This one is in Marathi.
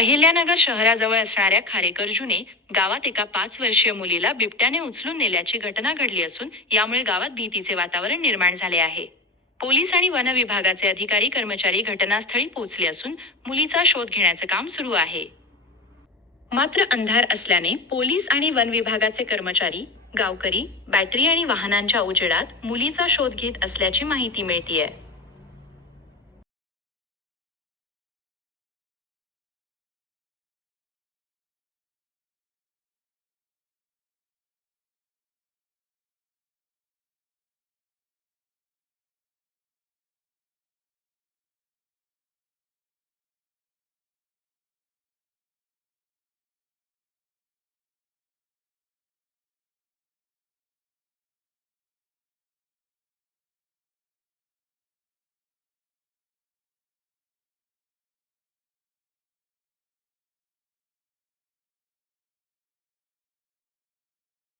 अहिल्यानगर शहराजवळ असणाऱ्या खारेकर जुने गावात एका पाच वर्षीय मुलीला बिबट्याने उचलून नेल्याची घटना घडली असून यामुळे गावात भीतीचे वातावरण निर्माण झाले आहे. पोलीस आणि वन विभागाचे अधिकारी कर्मचारी घटनास्थळी पोहोचले असून मुलीचा शोध घेण्याचं काम सुरू आहे. मात्र अंधार असल्याने पोलीस आणि वन विभागाचे कर्मचारी गावकरी बॅटरी आणि वाहनांच्या उजेडात मुलीचा शोध घेत असल्याची माहिती मिळतीये.